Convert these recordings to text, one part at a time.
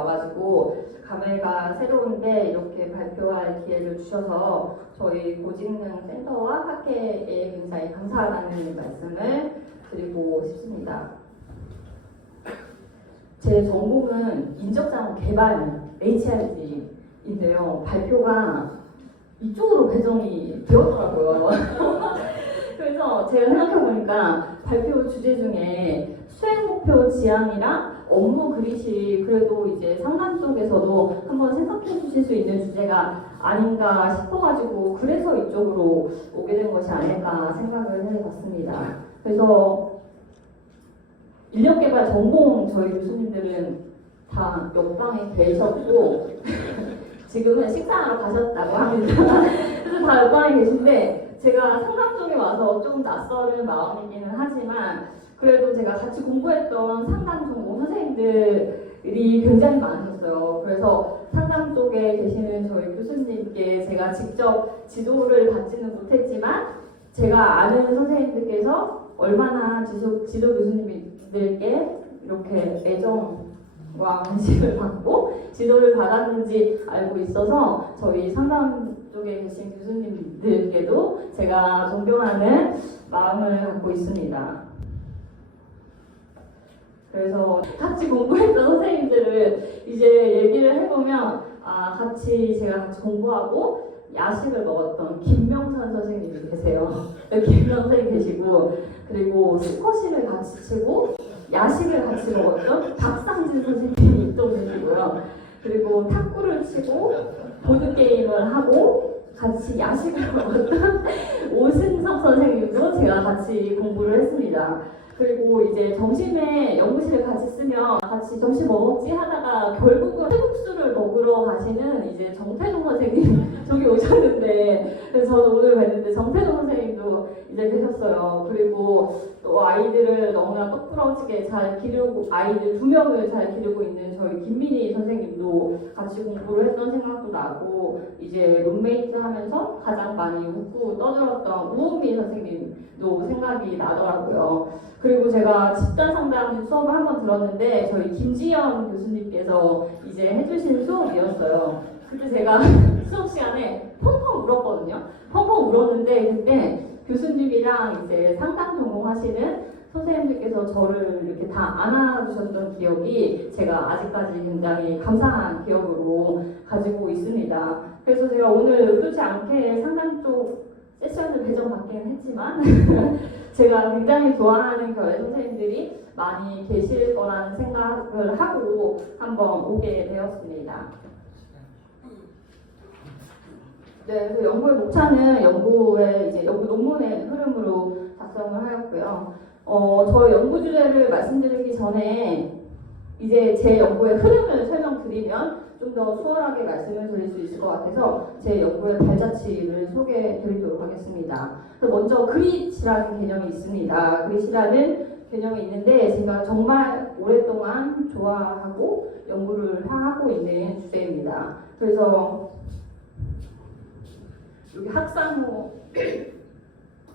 와가지고 감회가 새로운데 이렇게 발표할 기회를 주셔서 저희 고직능 센터와 학회에 굉장히 감사하다는 말씀을 드리고 싶습니다. 제 전공은 인적자원 개발 HRD인데요. 발표가 이쪽으로 배정이 되었더라고요. 그래서 제가 생각해보니까 발표 주제 중에 수행 목표 지향이랑 업무 그릿이 그래도 이제 상담 쪽에서도 한번 생각해 주실 수 있는 주제가 아닌가 싶어가지고 그래서 이쪽으로 오게 된 것이 아닐까 생각을 해봤습니다. 그래서 인력개발 전공 저희 교수님들은 다 옆방에 계셨고 지금은 식사하러 가셨다고 합니다. 그래서 다 옆방에 계신데 제가 상담 쪽에 와서 좀 낯설은 마음이기는 하지만 그래도 제가 같이 공부했던 상담 전공 선생님들이 굉장히 많으셨어요. 그래서 상담 쪽에 계시는 저희 교수님께 제가 직접 지도를 받지는 못했지만 제가 아는 선생님들께서 얼마나 지도 교수님들께 이렇게 애정과 관심을 받고 지도를 받았는지 알고 있어서 저희 상담 쪽에 계신 교수님들께도 제가 존경하는 마음을 갖고 있습니다. 그래서 같이 공부했던 선생님들을 이제 얘기를 해보면 제가 같이 공부하고 야식을 먹었던 김명선 선생님이 계세요. 김명선 선생님 계시고 그리고 스쿼시를 같이 치고 야식을 같이 먹었던 박상진 선생님이 또 계시고요. 그리고 탁구를 치고 보드게임을 하고 같이 야식을 먹었던 오승석 선생님도 제가 같이 공부를 했습니다. 그리고 이제 점심에 연구실을 같이 쓰면 같이 점심 뭐 먹지 하다가 결국은 태국수를 먹으러 가시는 이제 정태동 선생님 저기 오셨는데 그래서 저는 오늘 뵀는데 정태동 선생님도 이제 계셨어요. 그리고 또 아이들을 너무나 똑부러지게 잘 기르고 아이들 2명을 잘 기르고 있는 저희 김민희 선생님도 같이 공부를 했던 생각도 나고 이제 룸메이트 하면서 가장 많이 웃고 떠들었던 우은미 선생님도 생각이 나더라고요. 그리고 제가 집단 상담 수업을 한번 들었는데 저희 김지연 교수님께서 이제 해주신 수업이었어요. 그때 제가 수업 시간에 펑펑 울었거든요. 펑펑 울었는데 그때 교수님이랑 이제 상담 전공하시는 선생님들께서 저를 이렇게 다 안아주셨던 기억이 제가 아직까지 굉장히 감사한 기억으로 가지고 있습니다. 그래서 제가 오늘 의도치 않게 상담 쪽 세션을 배정받기는 했지만 제가 굉장히 좋아하는 교회 선생님들이 많이 계실 거라는 생각을 하고 한번 오게 되었습니다. 네, 그래서 연구의 목차는 연구 논문의 흐름으로 작성을 하였고요. 저희 연구 주제를 말씀드리기 전에 이제 제 연구의 흐름을 설명드리면 좀 더 수월하게 말씀을 드릴 수 있을 것 같아서 제 연구의 발자취를 소개해 드리도록 하겠습니다. 먼저 그릿이라는 개념이 있습니다. 그릿이라는 개념이 있는데 제가 정말 오랫동안 좋아하고 연구를 하고 있는 주제입니다. 그래서 여기 학상호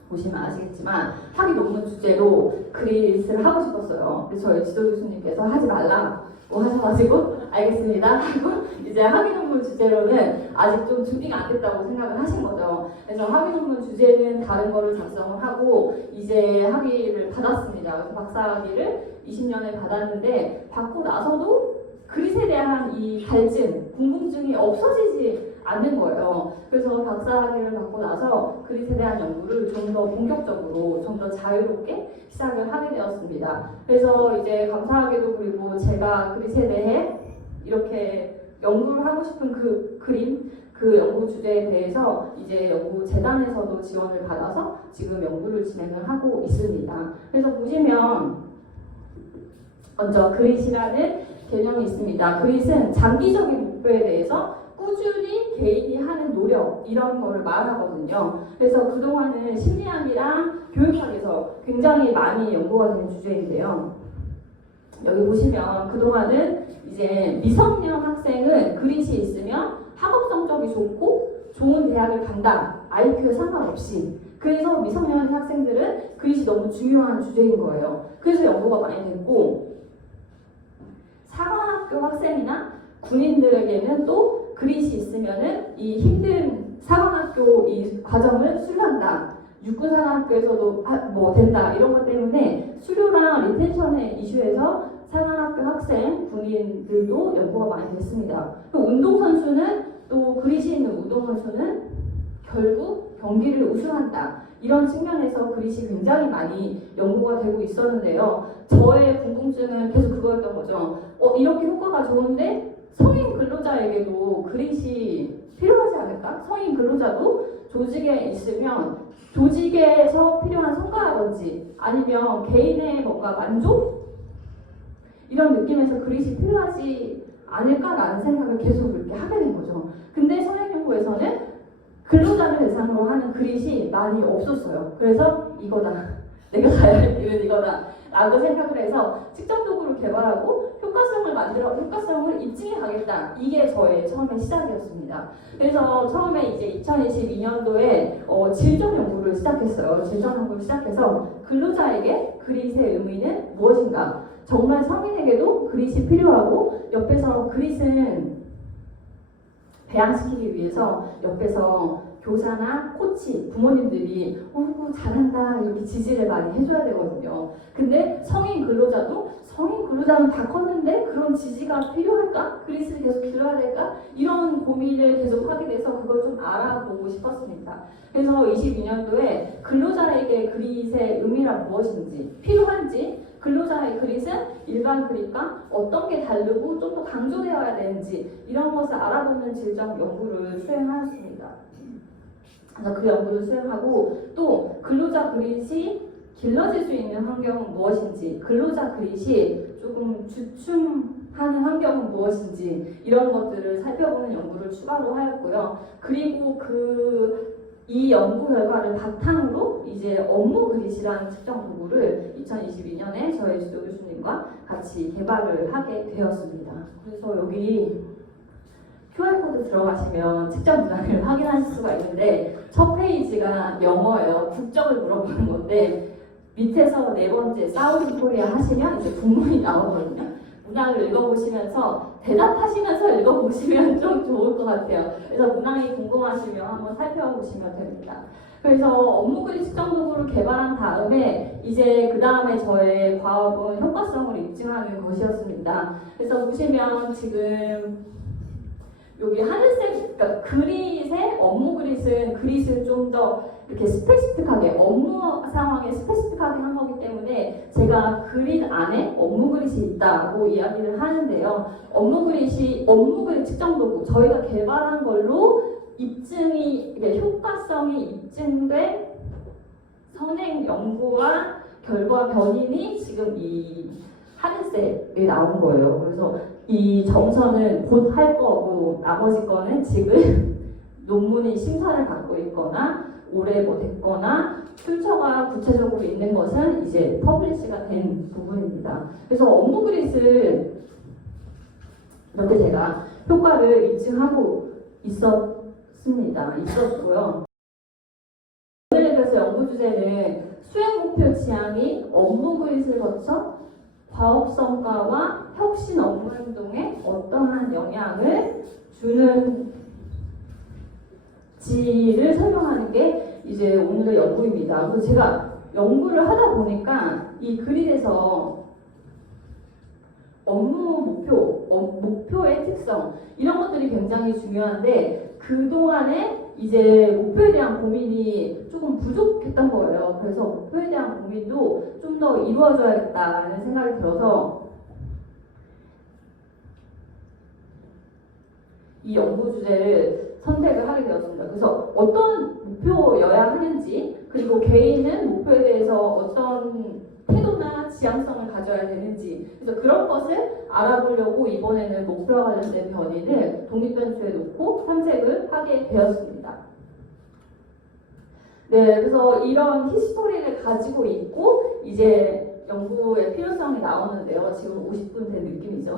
보시면 아시겠지만 학위 논문 주제로 그릿을 하고 싶었어요. 그래서 저희 지도 교수님께서 하지 말라고 하셔가지고 알겠습니다 하고 이제 학위 논문 주제로는 아직 좀 준비가 안 됐다고 생각을 하신 거죠. 그래서 학위 논문 주제는 다른 거를 작성을 하고 이제 학위를 받았습니다. 그래서 박사학위를 20년에 받았는데 받고 나서도 그릿에 대한 이 갈증, 궁금증이 없어지지 않는 거예요. 그래서 박사학위를 받고 나서 그릿에 대한 연구를 좀 더 본격적으로, 좀 더 자유롭게 시작을 하게 되었습니다. 그래서 이제 감사하게도 그리고 제가 그릿에 대해 이렇게 연구를 하고 싶은 그 그림, 그 연구 주제에 대해서 이제 연구재단에서도 지원을 받아서 지금 연구를 진행을 하고 있습니다. 그래서 보시면 먼저 그릿이라는 개념이 있습니다. 그릿은 장기적인 목표에 대해서 꾸준히 개인이 하는 노력 이런 거를 말하거든요. 그래서 그동안은 심리학이랑 교육학에서 굉장히 많이 연구가 된 주제인데요. 여기 보시면 그동안은 이제 미성년 학생은 그릿이 있으면 학업 성적이 좋고 좋은 대학을 간다. IQ에 상관없이. 그래서 미성년 학생들은 그릿이 너무 중요한 주제인 거예요. 그래서 연구가 많이 됐고 사관학교 학생이나 군인들에게는 또 그릿이 있으면은 이 힘든 사관학교 이 과정을 수료한다. 육군사관학교에서도 뭐 된다 이런 것 때문에 수료랑 리텐션의 이슈에서 사관학교 학생, 군인들도 연구가 많이 됐습니다. 또 운동선수는 또 그릿이 있는 운동선수는 결국 경기를 우승한다. 이런 측면에서 그릿이 굉장히 많이 연구가 되고 있었는데요. 저의 궁금증은 계속 그거였던 거죠. 이렇게 효과가 좋은데 성인 근로자에게도 그릿이 필요하지 않을까? 성인 근로자도 조직에 있으면 조직에서 필요한 성과라든지 아니면 개인의 뭔가 만족? 이런 느낌에서 그릿이 필요하지 않을까라는 생각을 계속 이렇게 하게 된 거죠. 근데 성형연구에서는 근로자를 대상으로 하는 그릿이 많이 없었어요. 그래서 이거다. 내가 가야 할 길은 이거다. 라고 생각을 해서 측정 도구를 개발하고 효과성을 만들어 효과성을 입증해 가겠다. 이게 저의 처음의 시작이었습니다. 그래서 처음에 이제 2022년도에 질적 연구를 시작했어요. 질적 연구를 시작해서 근로자에게 그릿의 의미는 무엇인가? 정말 성인에게도 그릿이 필요하고 옆에서 그릿은 배양시키기 위해서 옆에서 교사나 코치, 부모님들이 잘한다 이렇게 지지를 많이 해줘야 되거든요. 근데 성인 근로자는 다 컸는데 그런 지지가 필요할까? 그릿을 계속 길러야 될까? 이런 고민을 계속 하게 돼서 그걸 좀 알아보고 싶었습니다. 그래서 22년도에 근로자에게 그릿의 의미란 무엇인지, 필요한지, 근로자의 그릿은 일반 그릿과 어떤 게 다르고 좀 더 강조되어야 되는지 이런 것을 알아보는 질적 연구를 수행하였습니다. 그래서 그 연구를 수행하고 또 근로자 그릿이 길러질 수 있는 환경은 무엇인지, 근로자 그릿이 조금 주춤하는 환경은 무엇인지 이런 것들을 살펴보는 연구를 추가로 하였고요. 그리고 이 연구 결과를 바탕으로 이제 업무 그릿이라는 측정 도구를 2022년에 저희 지도 교수님과 같이 개발을 하게 되었습니다. 그래서 여기 QR코드 들어가시면 측정 문항을 확인하실 수가 있는데 첫 페이지가 영어예요. 국적을 물어보는 건데 밑에서 네 번째 사우스 코리아 하시면 이제 국문이 나오거든요. 문항을 읽어보시면서 대답하시면서 읽어보시면 좀 좋을 것 같아요. 그래서 문항이 궁금하시면 한번 살펴보시면 됩니다. 그래서 업무 그릿 측정 도구를 개발한 다음에 이제 그 다음에 저의 과업은 효과성을 입증하는 것이었습니다. 그래서 보시면 지금 여기 하늘색, 그러니까 그릿의 업무 그릿을 좀 더 이렇게 스페시픽하게 업무 상황에 스페시픽하게 한 거기 때문에 제가 그릿 안에 업무 그릿이 있다고 이야기를 하는데요. 업무 그릿 측정 도구 저희가 개발한 걸로 효과성이 입증된 선행 연구와 결과 변인이 지금 이 하늘색에 나온 거예요. 그래서 이 정서는 곧 할 거고 나머지 거는 지금 논문이 심사를 받고 있거나 올해 뭐 됐거나 출처가 구체적으로 있는 것은 이제 퍼블리시가 된 부분입니다. 그래서 업무 그릿을 이렇게 제가 효과를 입증하고 있었고요. 오늘 그래서 연구 주제는 수행 목표 지향이 업무 그릿을 거쳐 과업 성과와 혁신 업무 행동에 어떠한 영향을 주는지를 설명하는 게 이제 오늘의 연구입니다. 그래서 제가 연구를 하다 보니까 이 그릿에서 업무 목표의 특성 이런 것들이 굉장히 중요한데 그동안에 이제 목표에 대한 고민이 조금 부족했던 거예요. 그래서 목표에 대한 고민도 좀 더 이루어져야겠다는 생각이 들어서 이 연구 주제를 선택을 하게 되었습니다. 그래서 어떤 목표여야 하는지 그리고 개인은 목표에 대해서 어떤 태도나 지향성을 가져야 되는지 그래서 그런 것을 알아보려고 이번에는 목표와 관련된 변인을 독립변수에 놓고 탐색을 하게 되었습니다. 네, 그래서 이런 히스토리를 가지고 있고 이제 연구의 필요성이 나오는데요. 지금 50분 된 느낌이죠.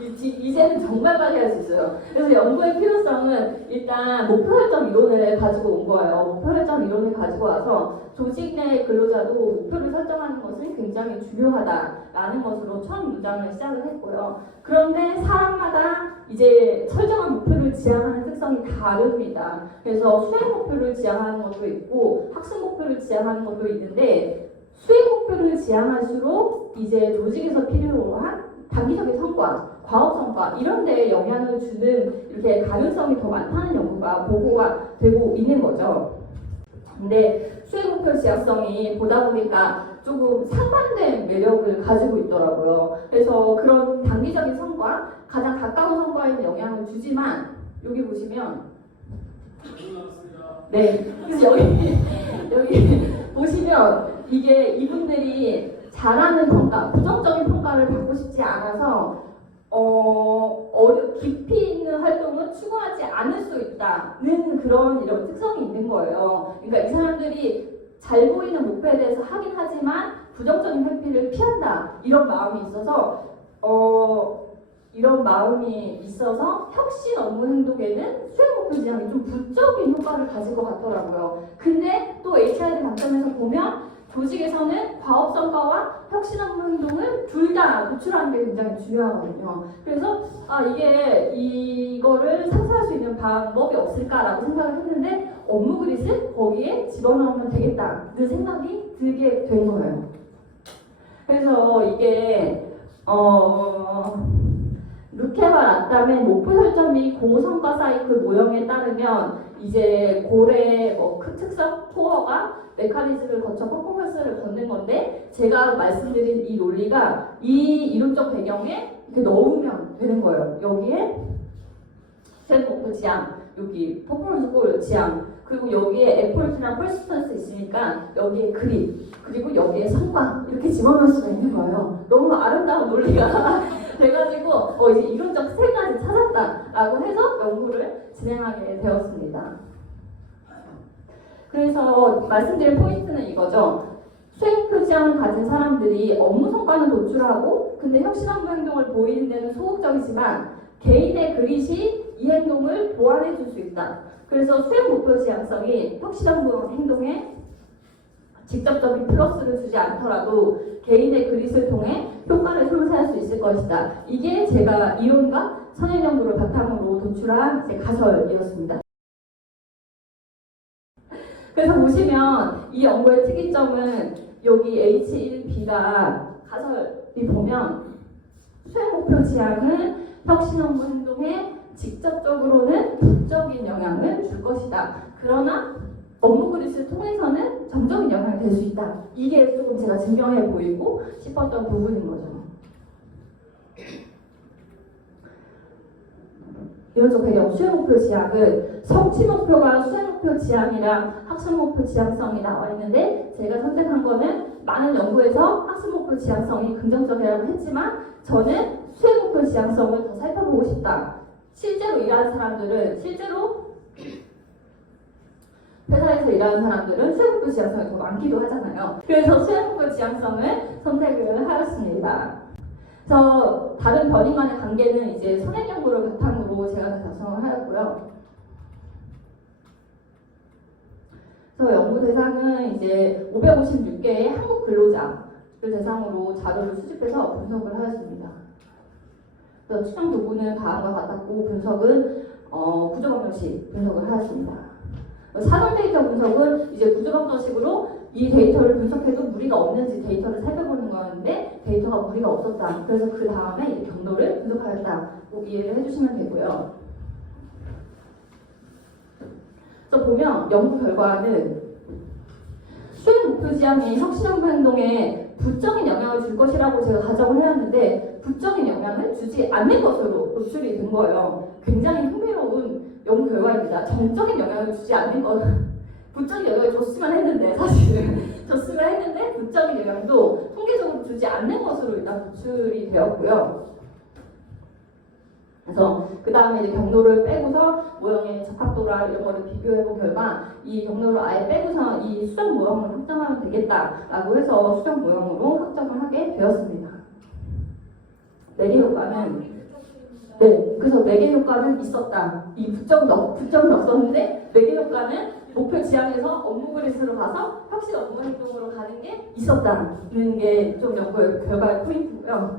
이제는 정말 빨리 할 수 있어요. 그래서 연구의 필요성은 일단 목표 설정 이론을 가지고 온 거예요. 목표 설정 이론을 가지고 와서 조직 내 근로자도 목표를 설정하는 것은 굉장히 중요하다라는 것으로 처음 주장을 시작을 했고요. 그런데 사람마다 이제 설정한 목표를 지향하는 특성이 다릅니다. 그래서 수행 목표를 지향하는 것도 있고 학습 목표를 지향하는 것도 있는데 수행 목표를 지향할수록 이제 조직에서 필요한 단기적인 성과, 과업 성과 이런 데에 영향을 주는 이렇게 가능성이 더 많다는 연구가 보고가 되고 있는 거죠. 근데 수행 목표 지향성이 보다 보니까 조금 상반된 매력을 가지고 있더라고요. 그래서 그런 단기적인 성과, 가장 가까운 성과에는 영향을 주지만 여기 보시면 네, 그래서 여기 보시면 이게 이분들이 잘하는 평가, 부정적인 평가를 받고 싶지 않아서 깊이 있는 활동은 추구하지 않을 수 있다는 그런 이런 특성이 있는 거예요. 그러니까 이 사람들이 잘 보이는 목표에 대해서 하긴 하지만 부정적인 회피를 피한다 이런 마음이 있어서 혁신 업무 행동에는 수행 목표 지향이 좀 부적인 효과를 가질 것 같더라고요. 근데 또 HR의 관점에서 보면 조직에서는 과업 성과와 혁신 업무 행동을 둘 다 노출하는 게 굉장히 중요하거든요. 그래서 이거를 상쇄할 수 있는 방법이 없을까라고 생각을 했는데 업무 그릿을 거기에 집어넣으면 되겠다는 생각이 들게 된 거예요. 그래서 이게 루케발 아담의 목표 설정 및 공성과 사이클 모형에 따르면 이제 고래 특성 코어가 메커니즘을 거쳐 퍼포먼스를 걷는 건데 제가 말씀드린 이 논리가 이 이론적 배경에 이렇게 넣으면 되는 거예요. 여기에 수행 목표 지향, 여기 퍼포먼스 골 지향, 그리고 여기에 에포트나 퍼시스턴스 있으니까 여기에 그립, 그리고 여기에 성과 이렇게 집어넣을 수가 있는 거예요. 너무 아름다운 논리가 돼가지고 이제 이론적 세 가지 찾았다라고 해서 연구를 진행하게 되었습니다. 그래서 말씀드린 포인트는 이거죠. 수행목표 지향을 가진 사람들이 업무 성과는 도출하고 근데 혁신 업무 행동을 보이는 데는 소극적이지만 개인의 그릿이 이 행동을 보완해 줄 수 있다. 그래서 수행 목표 지향성이 혁신 업무 행동에 직접적인 플러스를 주지 않더라도 개인의 그릿을 통해 효과를 상쇄할 수 있을 것이다. 이게 제가 이론과 선행 연구를 바탕으로 도출한 가설이었습니다. 그래서 보시면 이 연구의 특이점은 여기 H1B가 가설이 보면 수행 목표 지향은 혁신 업무 행동에 직접적으로는 부적인 영향을 줄 것이다. 그러나 업무 그릿을 통해서는 정적인 영향이 될 수 있다. 이게 조금 제가 증명해 보이고 싶었던 부분인 거죠. 이론적 배경 수행 목표 지향은 성취 목표가 수행 목표 지향이랑 학습 목표 지향성이 나와 있는데 제가 선택한 거는 많은 연구에서 학습 목표 지향성이 긍정적이라고 했지만 저는 수행 목표 지향성을 더 살펴보고 싶다. 실제로 일하는 사람들은 회사에서 일하는 사람들은 수행 목표 지향성이 더 많기도 하잖아요. 그래서 수행 목표 지향성을 선택을 하였습니다. 그래서 다른 변인 간의 관계는 이제 선행 연구를 바탕으로 제가 다 작성을 하였고요. 그래서 연구 대상은 이제 556개의 한국 근로자를 대상으로 자료를 수집해서 분석을 하였습니다. 그래서 추정 도구는 다음과 같았고 분석은 구조방정식 분석을 하였습니다. 사전 데이터 분석은 이제 구조방정식으로 이 데이터를 분석해도 무리가 없는지 데이터를 살펴보는 거였는데 데이터가 무리가 없었다. 그래서 그 다음에 경로를 분석하였다. 꼭 이해를 해주시면 되고요. 그래서 보면 연구 결과는 수행 목표 지향이 혁신 업무 행동에 부적인 영향을 줄 것이라고 제가 가정을 해왔는데 부적인 영향을 주지 않는 것으로 노출이 된 거예요. 굉장히 흥미로운 연구 결과입니다. 정적인 영향을 주지 않는 것, 부적인 영향을 줬으면 했는데 사실은 줬으면 했는데 부적인 영향도 통계적으로 주지 않는 것으로 일단 노출이 되었고요. 그래서 그 다음에 이제 경로를 빼고서 모형의 적합도라 이런 거를 비교해본 결과 이 경로를 아예 빼고서 이 수정 모형을 확정하면 되겠다라고 해서 수정 모형으로 확정을 하게 되었습니다. 매개 효과는 네, 그래서 매개 효과는 있었다. 이 부점은 없었는데 매개 효과는 목표 지향에서 업무 그리스로 가서 혁신 업무 행동으로 가는 게 있었다는 게 좀 연구 결과의 포인트고요.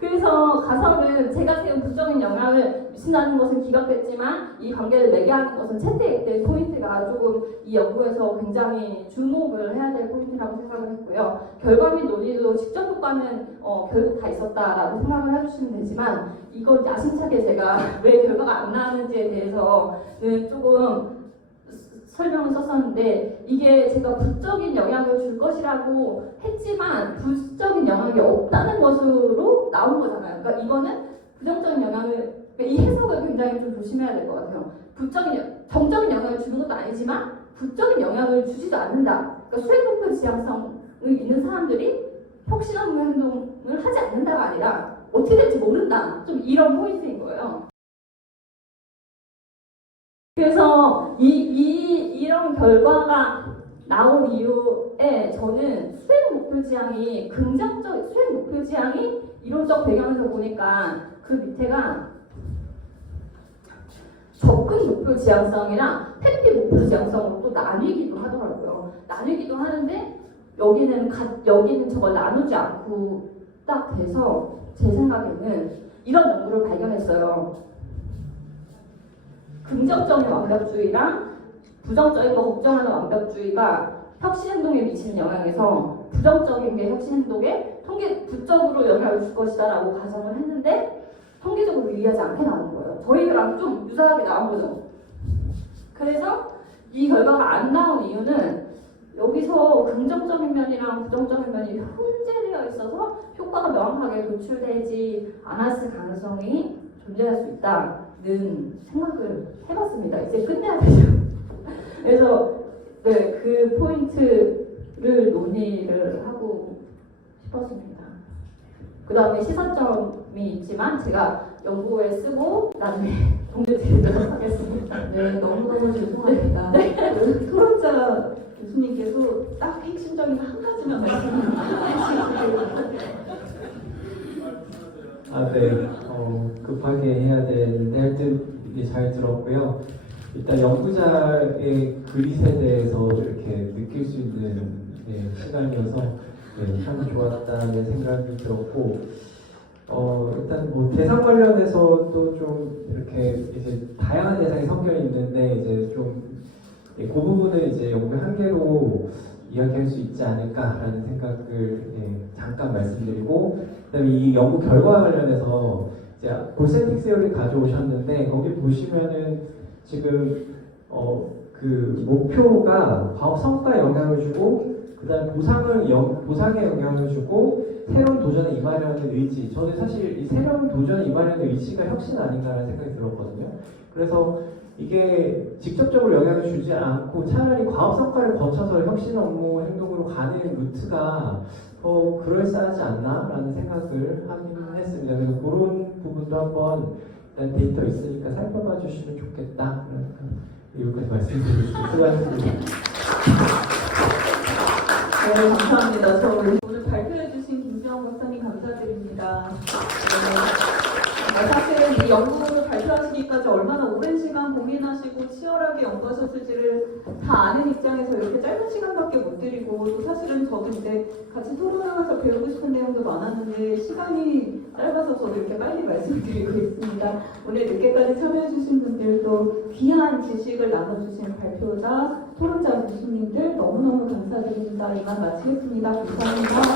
그래서 가설은 제가 세운 부정인 영향을 미친다는 것은 기각됐지만 이 관계를 매개하는 것은 채택된 포인트가 조금 이 연구에서 굉장히 주목을 해야 될 포인트라고 생각을 했고요. 결과 및 논의도 직접 효과는 결국 다 있었다라고 생각을 해주시면 되지만 이건 야심차게 제가 왜 결과가 안 나왔는지에 대해서는 조금 설명을 썼었는데 이게 제가 부적인 영향을 줄 것이라고 했지만 부적인 영향이 없다는 것으로 나온 거잖아요. 그러니까 이거는 부정적인 영향을 이 해석을 굉장히 좀 조심해야 될 것 같아요. 정적인 영향을 주는 것도 아니지만 부적인 영향을 주지도 않는다. 그러니까 수행 목표 지향성이 있는 사람들이 혁신 업무 행동을 하지 않는다가 아니라 어떻게 될지 모른다. 좀 이런 포인트인 거예요. 그래서 이런 결과가 나온 이유에 저는 수행 목표 지향이 수행 목표 지향이 이론적 배경에서 보니까 그 밑에가 접근 목표 지향성이랑 회피 목표 지향성으로 또 나뉘기도 하더라고요. 나뉘기도 하는데 여기는 저걸 나누지 않고 딱 돼서 제 생각에는 이런 연구를 발견했어요. 긍정적인 완벽주의랑 부정적인 거 걱정하는 완벽주의가 혁신 행동에 미치는 영향에서 부정적인 게 혁신 행동에 부적으로 영향을 줄 것이다라고 가정을 했는데 통계적으로 유리하지 않게 나온 거예요. 저희랑 좀 유사하게 나온 거죠. 그래서 이 결과가 안 나온 이유는 여기서 긍정적인 면이랑 부정적인 면이 혼재되어 있어서 효과가 명확하게 도출되지 않았을 가능성이 존재할 수 있다는 생각을 해봤습니다. 이제 끝내야 되죠. 그래서 네, 그 포인트를 논의를 하고 싶었습니다. 그 다음에 시사점이 있지만 제가 연구에 쓰고 나중에 공유드리도록 하겠습니다. 네, 너무너무 죄송합니다. 네. 그 토론자 교수님께서 딱 핵심적인 한 가지만 말씀하시겠습니다. 네. 급하게 해야 되는데 하여튼 잘 들었고요. 일단 연구자의 그릿에 대해서 이렇게 느낄 수 있는 시간이어서 참 좋았다는 생각이 들었고, 일단 뭐 대상 관련해서 또 좀 이렇게 이제 다양한 대상이 섞여 있는데 이제 좀 그 부분을 이제 연구의 한계로 이야기할 수 있지 않을까라는 생각을 잠깐 말씀드리고, 그다음에 이 연구 결과 관련해서 이제 골센틱 세어를 가져오셨는데 거기 보시면은 지금 그 목표가 과업 성과에 영향을 주고 그다음 보상에 영향을 주고 새로운 도전에 임하려는 의지. 저는 사실 이 새로운 도전에 임하려는 의지가 혁신 아닌가라는 생각이 들었거든요. 그래서 이게 직접적으로 영향을 주지 않고 차라리 과업 성과를 거쳐서 혁신 업무 행동으로 가는 루트가 더 그럴싸하지 않나라는 생각을 하긴 했습니다. 그래서 그런 부분도 한번 데이터 있으니까 살펴봐 주시면 좋겠다. 여기까지 말씀드리겠습니다. 수고하셨습니다. 네, 감사합니다. 저 오늘 발표해주신 김지영 박사님 감사드립니다. 사실 이 연구를 발표하시기까지 얼마나 오랜 시간 고민하시고 치열하게 연구하셨을지를 다 아는 입장에서 이렇게 짧은 시간밖에 못 드리고, 또 사실은 저도 이제 같이 토론하면서 배우고 싶은 내용도 많았는데 시간이 짧아서 저도 이렇게 빨리 말씀드리고 있습니다. 오늘 늦게까지 참여해주신 분들도 귀한 지식을 나눠주신 발표자, 토론자 교수님들 너무너무 감사드립니다. 이만 마치겠습니다. 감사합니다.